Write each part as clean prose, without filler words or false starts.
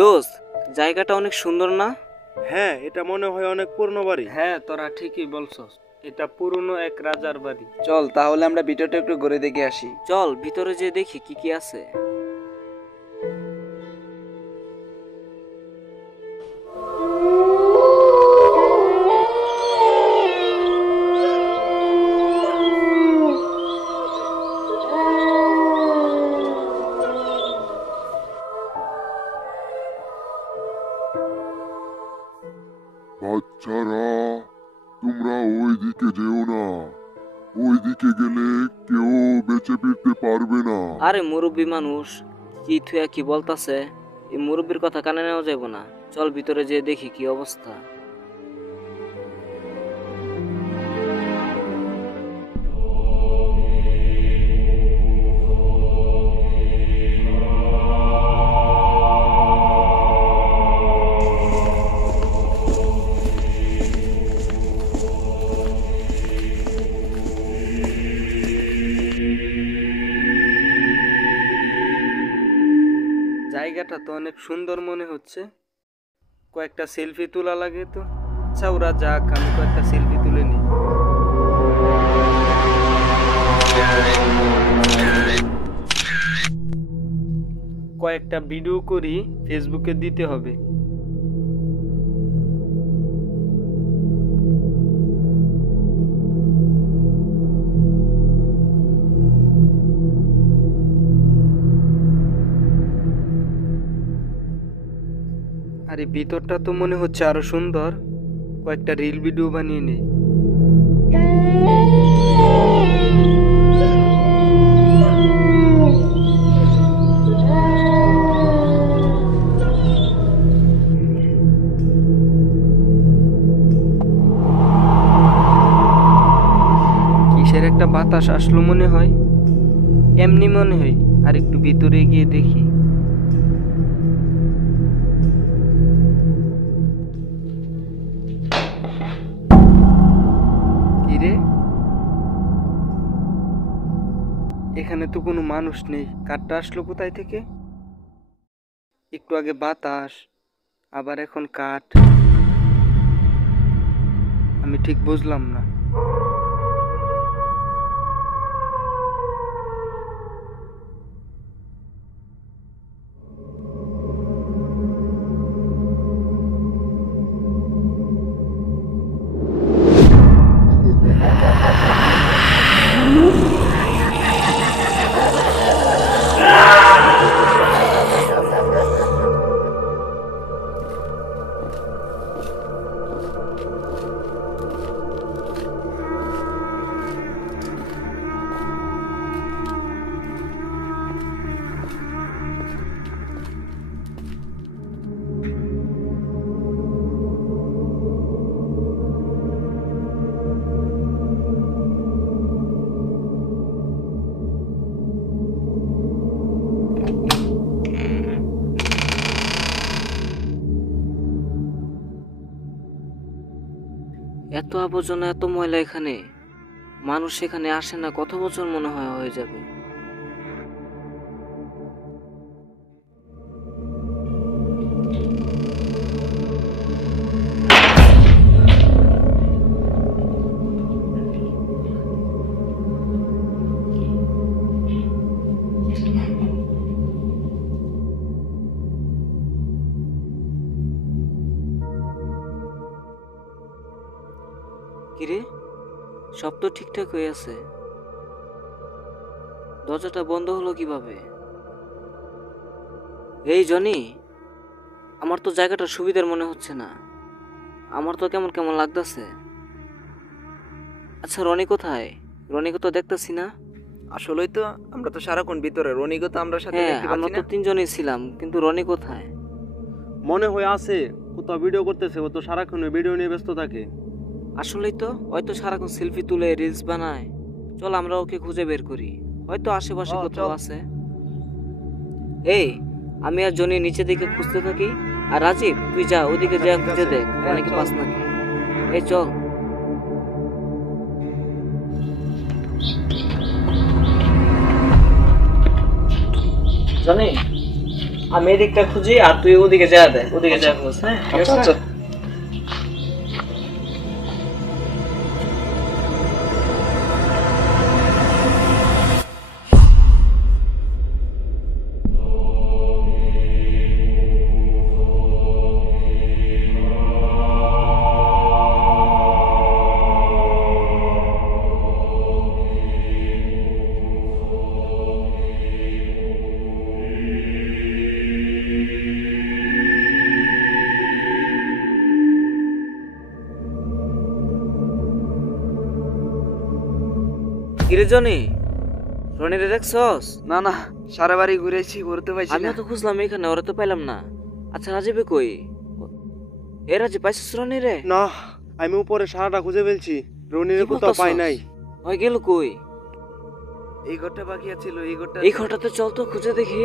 দোস্ত, জায়গাটা অনেক সুন্দর না? হ্যাঁ, এটা মনে হয় অনেক পুরনো বাড়ি। হ্যাঁ, তোরা ঠিকই বলছস, এটা পুরনো এক রাজার বাড়ি। চল তাহলে আমরা ভিডিওটা একটু ঘুরে দেখে আসি। চল ভিতরে যেয়ে দেখি কি কি আছে। বাচ্চারা, তোমরা ওইদিকে যেও না। ওইদিকে গেলে কেউ বেঁচে ফিরতে পারবে না। আরে মুরব্বী মানুষ, কি থুয়া কি বলতাছে? এই মুরব্বীর কথা কানে নেওয়া যাবে না। চল ভিতরে যেয়ে দেখি কি অবস্থা। জায়গাটা তো অনেক সুন্দর মনে হচ্ছে, কয়েকটা সেলফি তোলা লাগে তো। আচ্ছা ওরা যাক, আমি কয়েকটা সেলফি তুলে নিই। কয়েকটা ভিডিও করি, ফেসবুকে দিতে হবে। আরে ভিতরটা তো মনে হচ্ছে আরো সুন্দর, কয়েকটা রিল ভিডিও বানিয়ে নেই। কিসের একটা বাতাস আসলো মনে হয়, এমনি মনে হয়। আর একটু ভিতরে গিয়ে দেখি। কিরে, এখানে তো কোনো মানুষ নেই, কাঠটা আসলো কোথায় থেকে? একটু আগে বাতাস, আবার এখন কাঠ, আমি ঠিক বুঝলাম না। এত আবর্জনা, এত ময়লা এখানে। মানুষ এখানে আসে না, কত বছর মনে হয় হয়ে যাবে। কিরে, সব তো ঠিকঠাক হয়ে আছে, দরজাটা বন্ধ হলো কিভাবে? এই জনি, আমার তো জায়গাটা সুবিধার মনে হচ্ছে না, আমার তো কেমন কেমন লাগতেছে। আচ্ছা রনি কোথায়? রনিকে তো দেখতেছি না। আসলেই তো আমরা তো সারাক্ষণ ভিতরে, রনিকে তো আমরা সাথে হ্যাঁ, দেখতে আমরা পাচ্ছি তো না। তিনজনই ছিলাম, কিন্তু রনি কোথায়? মনে হয় আছে, কোথাও ভিডিও করতেছে। ও তো সারাক্ষণ ভিডিও নিয়ে ব্যস্ত থাকে। আসলেই তো, হয়তো সারাক্ষণ সেলফি তুলে রিলস বানায়। চল আমরা ওকে খুঁজে বের করি, হয়তো আশেপাশে কোথাও চল। আছে। এই, আমি আর জনি নিচে দিকে খুঁজতে থাকি, আর রাজীব তুই যা ওদিকে যা খুঁজে দেখ অনেকে পাস নাকি। এই চল। জনি, আমি এদিকটা খুঁজি আর তুই ওদিকে যা দেখ, ওদিকে যা খুঁজ। হ্যাঁ ঠিক আছে? কিরে জনি, রনিরে দেখছস? না না, সারা বাড়ি ঘুরেছি, ঘুরতে পাইছি না। আমিও তো খুঁজলাম এখানে, ওরা তো পাইলাম না। আচ্ছা রাজীবে কই? এ রাজীব পাইছিস রনিরে? না, আমি উপরে সারাটা খুঁজে ফেলছি, রনির কি কোথাও পাই বলতাছস? নাই। ওই গেল কই? এই ঘরটা বাকি ছিল, এই ঘরটা। এই ঘরটাতে চল তো খুঁজে দেখি।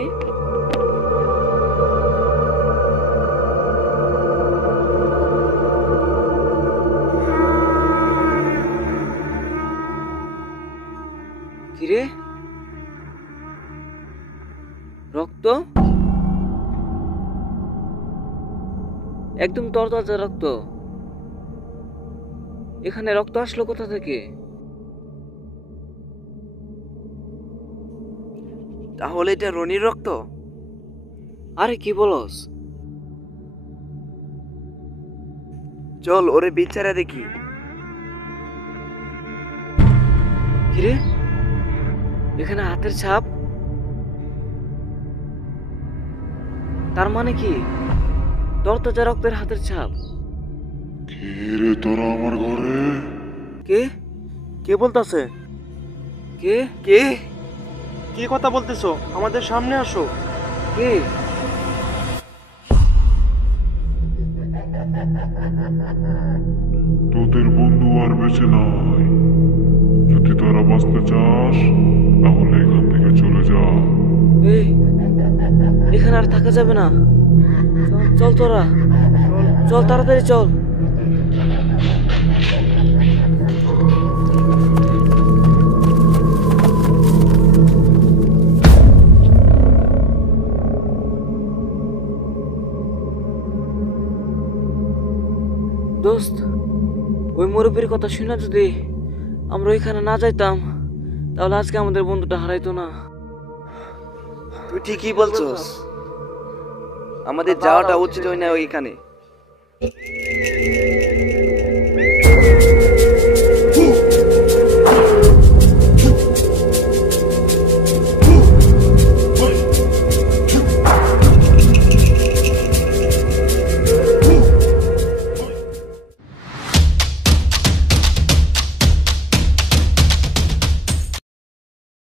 কিরে, রক্ত, একদম তরতাজা রক্ত। এখানে রক্ত আসলো কোথা থেকে? তাহলে এটা রনির রক্ত? আরে কি বলস? চল ওরে বিচারা দেখি। কিরে, এখানে হাতের ছাপ, তার মানে কি তরতাজা রক্তের হাতের ছাপ? কে রে তোরা আমার ঘরে? কে কে বলতাছে? কে কে? কি কথা বলতেছো? আমাদের সামনে আসো। কে? তোদের বন্ধু আর বেঁচে নাই। যদি তোরা বাঁচতে চাস তাহলে এখান থেকে চলে যা। এই, এখানে আর থাকা যাবে না। চল চল তোরা, চল তাড়াতাড়ি চল। দোস্ত, ওই মুরব্বীর কথা শুনে যদি আমরা ওইখানে না যাইতাম তাহলে আজকে আমাদের বন্ধুটা হারাইতো না। তুই ঠিকই বলছস, আমাদের যাওয়াটা উচিত হয় না ওইখানে।